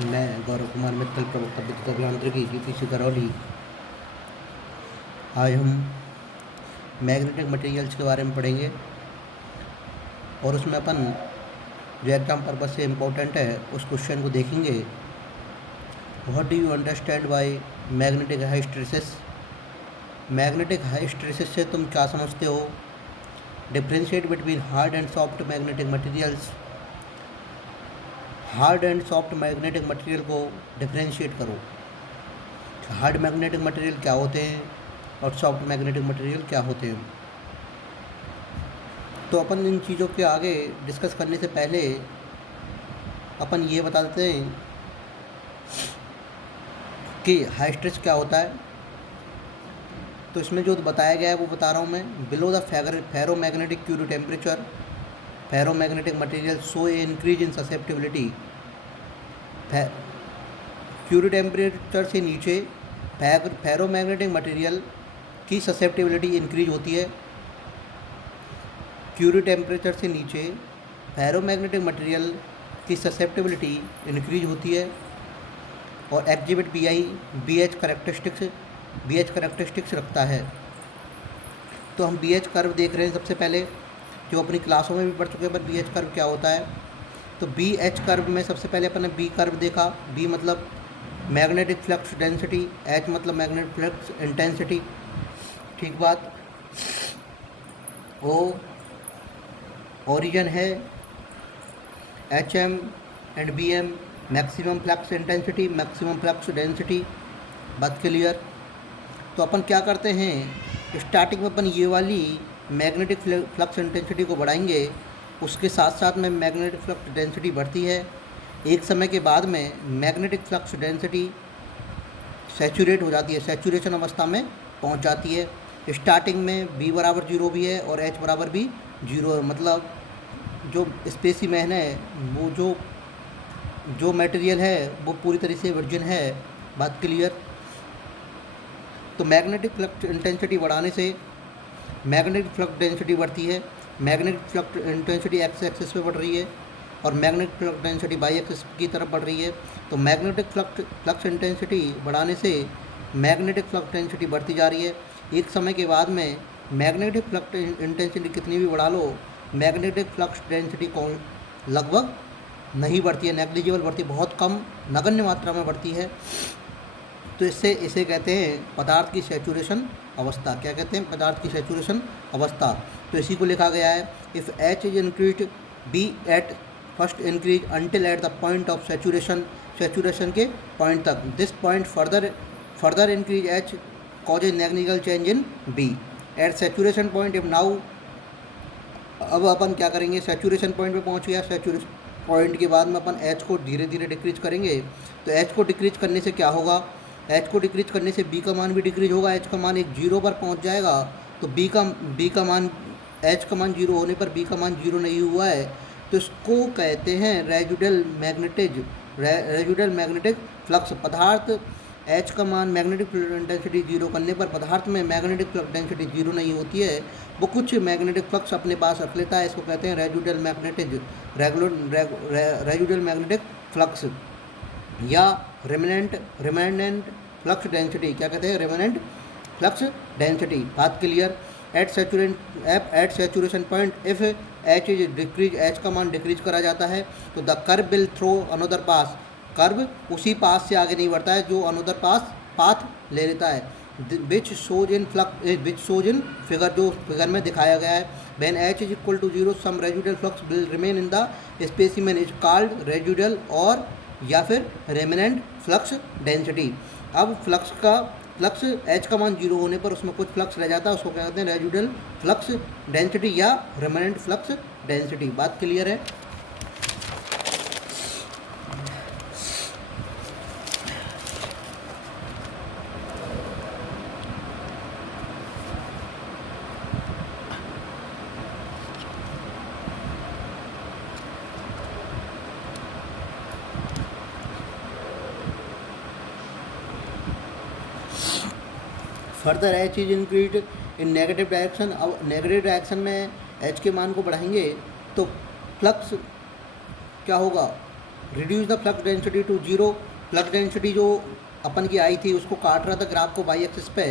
मैं गौरव कुमार मित्तल, प्रवक्ता विद्युत अभियांत्रिकी, जीपीसी करौली। आज हम मैग्नेटिक मटेरियल्स के बारे में पढ़ेंगे और उसमें अपन जो एग्जाम पर्पज से इम्पोर्टेंट है उस क्वेश्चन को देखेंगे। What do you understand by magnetic high stresses? Magnetic high stresses से तुम क्या समझते हो? Differentiate between hard and soft magnetic materials. Hard and soft magnetic material को डिफ्रेंशिएट करो। हार्ड मैग्नेटिक मटेरियल क्या होते हैं और सॉफ्ट मैग्नेटिक मटेरियल क्या होते हैं। तो अपन इन चीज़ों के आगे डिस्कस करने से पहले अपन ये बता देते हैं कि हाई स्ट्रेस क्या होता है। तो इसमें जो बताया गया है वो बता रहा हूँ मैं। Below the ferromagnetic Curie temperature, ferromagnetic material show a increase in susceptibility. Curie temperature से नीचे फेरोमैग्नेटिक मटेरियल की ससेप्टिबिलिटी इंक्रीज होती है। क्यूरी टेम्परेचर से नीचे फेरोमैग्नेटिक मटेरियल की ससेप्टिबिलिटी इंक्रीज होती है और एग्जिबिट BH करेक्टरिस्टिक्स रखता है। तो हम BH कर्व देख रहे हैं सबसे पहले, जो अपनी क्लासों में भी पढ़ चुके हैं, पर BH कर्व क्या होता है। तो BH कर्व में सबसे पहले अपन ने B कर्व देखा। B मतलब मैग्नेटिक फ्लक्स डेंसिटी, H मतलब मैग्नेटिक फ्लक्स इंटेंसिटी। ठीक बात। O ओरिजिन है, HM and BM maximum flux intensity, maximum flux density. बात क्लियर। तो अपन क्या करते हैं, स्टार्टिंग में अपन ये वाली मैग्नेटिक फ्लक्स इंटेंसिटी को बढ़ाएंगे, उसके साथ साथ में मैग्नेटिक फ्लक्स डेंसिटी बढ़ती है। एक समय के बाद में मैग्नेटिक फ्लक्स डेंसिटी सैचुरेट हो जाती है, सैचुरेशन अवस्था में पहुंच जाती है। स्टार्टिंग में B बराबर 0 भी है और H बराबर भी 0 है। मतलब जो स्पेसिमेन है, वो जो मटेरियल है वो पूरी तरह से वर्जिन है। बात क्लियर। तो मैग्नेटिक फ्लक्स इंटेंसिटी बढ़ाने से मैग्नेटिक फ्लक्स डेंसिटी बढ़ती है। Magnetic flux intensity X axis पे बढ़ रही है और magnetic flux density Y axis की तरफ बढ़ रही है। तो मैग्नेटिक फ्लक्स इंटेंसिटी बढ़ाने से मैग्नेटिक फ्लक्स डेंसिटी बढ़ती जा रही है। एक समय के बाद में मैग्नेटिक फ्लक्स इंटेंसिटी कितनी भी बढ़ा लो, मैग्नेटिक फ्लक्स डेंसिटी को लगभग नहीं बढ़ती है, नेग्लिजिबल बढ़ती है, बहुत कम नगण्य मात्रा में बढ़ती है। तो इसे कहते हैं पदार्थ की सैचुरेशन अवस्था। क्या कहते हैं? पदार्थ की सैचुरेशन अवस्था। तो इसी को लिखा गया है, if H is increase B at first increase until at the point of saturation, saturation के पॉइंट तक। This point further increase H cause a negligible change in B at saturation point. If now अब अपन क्या करेंगे, saturation point पे पहुंच गया। Saturation point के बाद में अपन H को धीरे धीरे डिक्रीज करेंगे। तो H को डिक्रीज करने से क्या होगा, H को डिक्रीज करने से B का मान भी डिक्रीज होगा। H का मान एक 0 पर पहुंच जाएगा। तो B का मान H का मान 0 होने पर B का मान 0 नहीं हुआ है, तो इसको कहते हैं रेजिडुअल मैग्नेटिक फ्लक्स। पदार्थ H का मान मैग्नेटिक इंटेंसिटी 0 करने पर पदार्थ में मैग्नेटिक फ्लक्स डेंसिटी 0 नहीं होती है, वो कुछ मैग्नेटिक फ्लक्स अपने पास रख लेता है। इसको कहते हैं रेजिडुअल मैग्नेटिक फ्लक्स या रिमेनेंट फ्लक्स डेंसिटी। क्या कहते हैं? Remanent flux density. बात clear. At saturation point if H is decrease, H का मान डिक्रीज करा जाता है, तो the curve will throw another pass. Curve उसी पास से आगे नहीं बढ़ता है जो अनदर पाथ ले लेता है। विच शोज इन फिगर, जो फिगर में दिखाया गया है। When H is equal to 0 some residual flux will remain in the specimen is called residual और या फिर रेमिनेंट फ्लक्स डेंसिटी। अब फ्लक्स H का मान 0 होने पर उसमें कुछ फ्लक्स रह जाता है, उसको क्या कहते हैं? रेजिडुअल फ्लक्स डेंसिटी या रेमिनेंट फ्लक्स डेंसिटी। बात क्लियर है। Further H is increase in negative direction. अब नेगेटिव डायरेक्शन में H के मान को बढ़ाएंगे तो फ्लक्स क्या होगा, reduce the flux density to zero. Flux density जो अपन की आई थी उसको काट रहा था ग्राफ को वाई एक्सिस पे,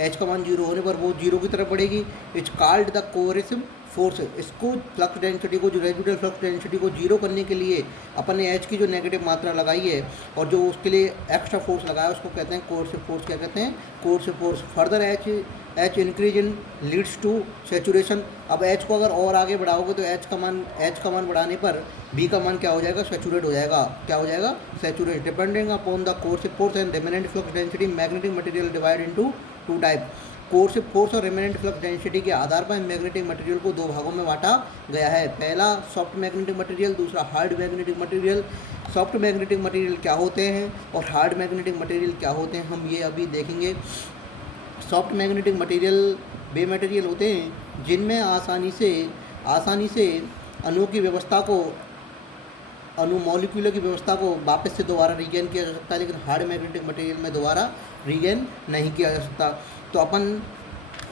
एच का मान जीरो होने पर वो जीरो की तरफ बढ़ेगी। It's called the coercive force. इसको फ्लक्स डेंसिटी को, जो रेजिडुअल फ्लक्स डेंसिटी को जीरो करने के लिए अपन ने एच की जो नेगेटिव मात्रा लगाई है और जो उसके लिए एक्स्ट्रा फोर्स लगाया उसको कहते हैं कोएरेसिव फोर्स। क्या कहते हैं? Coercive force. Further H increase in leads to saturation. अब एच को अगर और आगे बढ़ाओगे तो एच का मान बढ़ाने पर बी का मान क्या हो जाएगा? सेचुरेट हो जाएगा। क्या हो जाएगा? Saturate. Depending upon the coercive force and remanent flux density magnetic material divide into two type. Coercive force और रिमेनेंट फ्लक्स डेंसिटी के आधार पर मैग्नेटिक मटेरियल को दो भागों में बांटा गया है। पहला सॉफ्ट मैग्नेटिक मटेरियल, दूसरा hard magnetic material. Soft magnetic material क्या होते हैं और हार्ड मैग्नेटिक मटेरियल क्या होते हैं, हम ये अभी देखेंगे। सॉफ्ट मैग्नेटिक मटेरियल वे मटेरियल होते हैं जिनमें आसानी से अणुओं की व्यवस्था को, अणु मॉलिक्यूलों की व्यवस्था को वापस से दोबारा रीगेन किया जा सकता है, लेकिन हार्ड मैग्नेटिक मटेरियल में दोबारा रीगेन नहीं किया जा सकता। तो अपन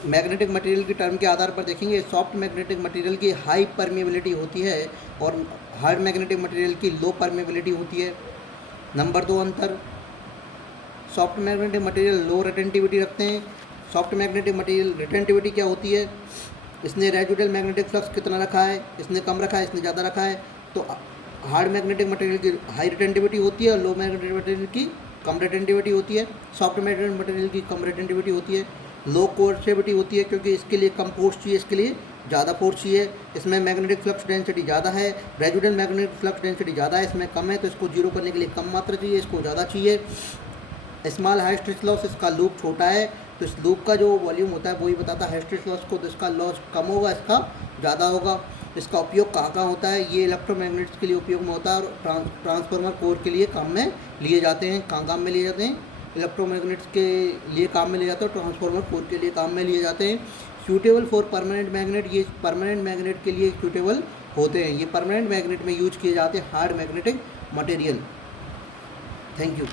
मैग्नेटिक मटेरियल की टर्म के आधार पर देखेंगे। सॉफ्ट मैग्नेटिक मटेरियल की हाई परमेबिलिटी होती है और हार्ड मैग्नेटिक मटेरियल की लो परमेबिलिटी होती है। नंबर 2 अंतर, soft magnetic material low retentivity रखते हैं। सॉफ्ट मैग्नेटिक मटेरियल रिटेंटिविटी क्या होती है? इसने रेजिडुअल मैग्नेटिक फ्लक्स कितना रखा है, इसने कम रखा है, इसने ज़्यादा रखा है। तो हार्ड मैग्नेटिक मटेरियल की हाई रिटेंटिविटी होती है और लो मैग्नेटिक मटेरियल की कम रिटेंटिविटी होती है। सॉफ्ट मैग्नेटिक मटेरियल की कम रिटेंटिविटी होती है। लो कोएर्सिविटी होती है क्योंकि इसके लिए कम फोर्स चाहिए, इसके लिए ज़्यादा फोर्स चाहिए। इसमें मैग्नेटिक फ्लक्स डेंसिटी ज़्यादा है, रेजिडुअल मैग्नेटिक फ्लक्स डेंसिटी ज़्यादा है, इसमें कम है, तो इसको जीरो करने के लिए कम मात्रा चाहिए, इसको ज़्यादा चाहिए। स्मॉल हिस्टैरिसीस लॉस, इसका लूप छोटा है तो इस लूप का जो वॉल्यूम होता है वही बताता है हिस्टैरिसीस लॉस को, तो इसका लॉस कम होगा, इसका ज़्यादा होगा। इसका उपयोग कहाँ होता है? ये इलेक्ट्रोमैग्नेट्स के लिए उपयोग में होता है और ट्रांसफार्मर कोर के लिए काम में लिए जाते हैं। कहाँ काम में लिए जाते हैं? इलेक्ट्रोमैग्नेट्स के लिए काम में लिए जाते हैं और ट्रांसफार्मर कोर के लिए काम में लिए जाते हैं। सूटेबल फॉर परमानेंट मैग्नेट, ये परमानेंट मैग्नेट के लिए सूटेबल होते हैं। ये परमानेंट मैग्नेट में यूज किए जाते हैं hard magnetic material. Thank you.